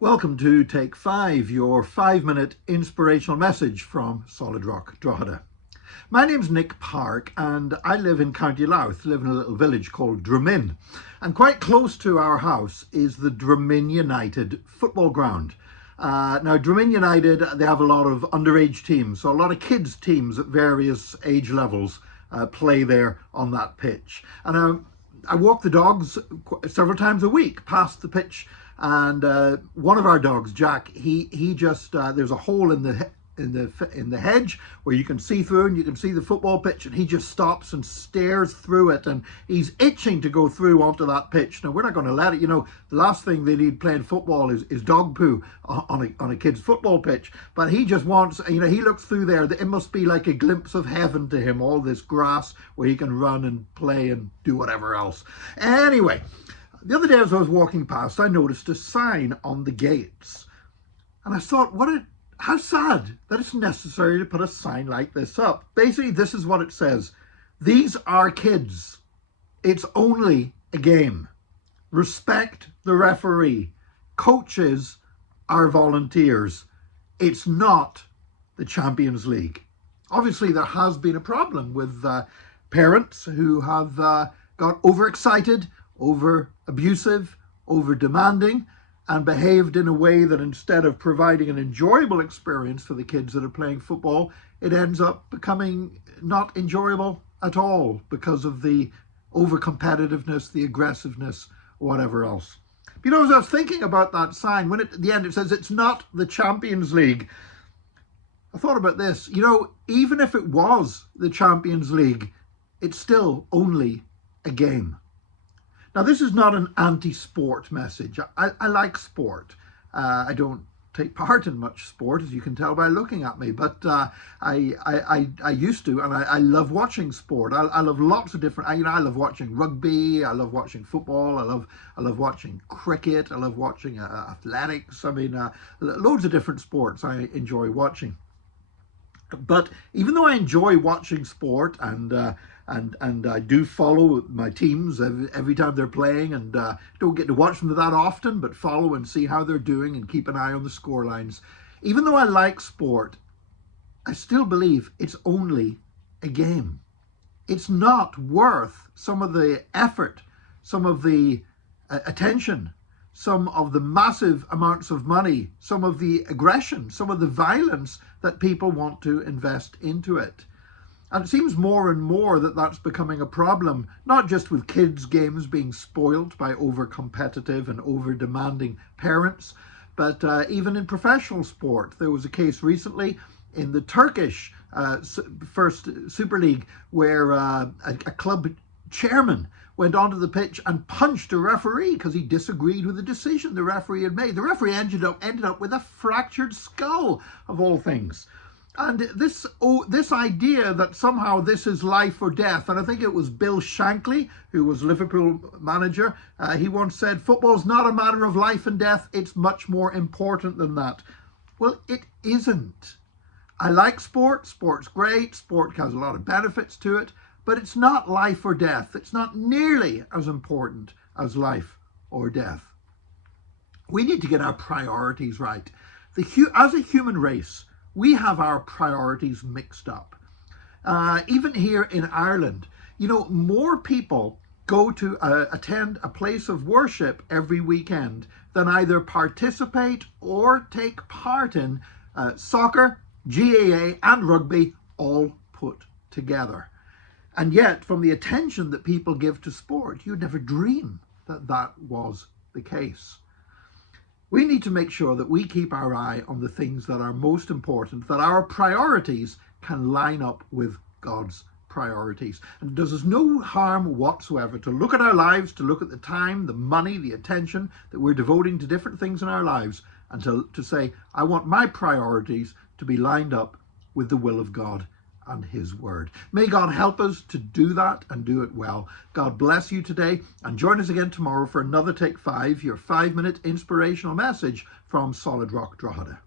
Welcome to Take 5, your 5-minute inspirational message from Solid Rock, Drogheda. My name's Nick Park and I live in County Louth, live in a little village called Drammin. And quite close to our house is the Drammin United football ground. Now Drammin United, they have a lot of underage teams, so a lot of kids teams at various age levels play there on that pitch. And I walk the dogs several times a week past the pitch. And one of our dogs, Jack, he just there's a hole in the hedge where you can see through and you can see the football pitch, and he just stops and stares through it, and he's itching to go through onto that pitch. Now we're not going to let it. You know, the last thing they need playing football is dog poo on a kid's football pitch. But he just wants, you know, he looks through there. It must be like a glimpse of heaven to him, all this grass where he can run and play and do whatever else. Anyway. The other day as I was walking past, I noticed a sign on the gates. And I thought, how sad that it's necessary to put a sign like this up. Basically, this is what it says. These are kids. It's only a game. Respect the referee. Coaches are volunteers. It's not the Champions League. Obviously, there has been a problem with parents who have got overexcited, over abusive, over demanding, and behaved in a way that instead of providing an enjoyable experience for the kids that are playing football, it ends up becoming not enjoyable at all because of the over competitiveness, the aggressiveness, whatever else. You know, as I was thinking about that sign, when at the end it says it's not the Champions League, I thought about this. You know, even if it was the Champions League, it's still only a game. Now, this is not an anti-sport message. I like sport. I don't take part in much sport, as you can tell by looking at me, but I used to, and I love watching sport. I love lots of different, I love watching rugby, I love watching football, I love watching cricket, I love watching athletics. I mean, loads of different sports I enjoy watching. But even though I enjoy watching sport and I do follow my teams every time they're playing, and don't get to watch them that often, but follow and see how they're doing and keep an eye on the score lines. Even though I like sport, I still believe it's only a game. It's not worth some of the effort, some of the attention, some of the massive amounts of money, some of the aggression, some of the violence that people want to invest into it. And it seems more and more that that's becoming a problem, not just with kids' games being spoilt by over-competitive and over-demanding parents, but even in professional sport. There was a case recently in the Turkish First Super League where a club chairman went onto the pitch and punched a referee because he disagreed with the decision the referee had made. The referee ended up with a fractured skull, of all things. And this idea that somehow this is life or death, and I think it was Bill Shankly, who was Liverpool manager, he once said, football's not a matter of life and death, it's much more important than that. Well, it isn't. I like sport, sport's great, sport has a lot of benefits to it, but it's not life or death. It's not nearly as important as life or death. We need to get our priorities right. As a human race, we have our priorities mixed up. Even here in Ireland, you know, more people go to attend a place of worship every weekend than either participate or take part in soccer, GAA and rugby all put together. And yet, from the attention that people give to sport, you'd never dream that that was the case. We need to make sure that we keep our eye on the things that are most important, that our priorities can line up with God's priorities. And it does us no harm whatsoever to look at our lives, to look at the time, the money, the attention that we're devoting to different things in our lives, and to say, I want my priorities to be lined up with the will of God and his word. May God help us to do that and do it well. God bless you today, and join us again tomorrow for another Take 5, your 5-minute inspirational message from Solid Rock, Drogheda.